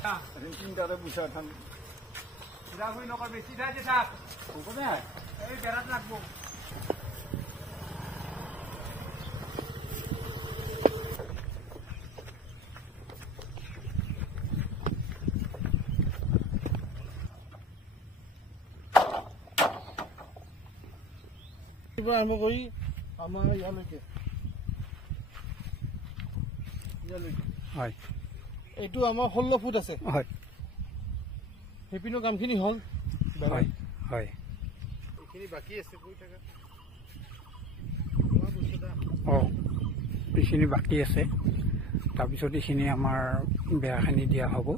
তিনটাতে বুঝা ঠান ঘোৰাঘুৰি নকৰবে সিধা যে থাক ওখানে এই বেড়াত ৰাখবো আৰম্ভ কৰি আমাৰ ইয়ালৈকে হয় এইটো আমাৰ 16 ফুট আছে হয় সেইপিনো কামখিনি হ'ল হয় হয় এইখিনি বাকী আছে কৈ থাকা অঁ এইখিনি বাকী আছে তাৰপিছত এইখিনি আমাৰ বেৰাখিনি দিয়া হ'ব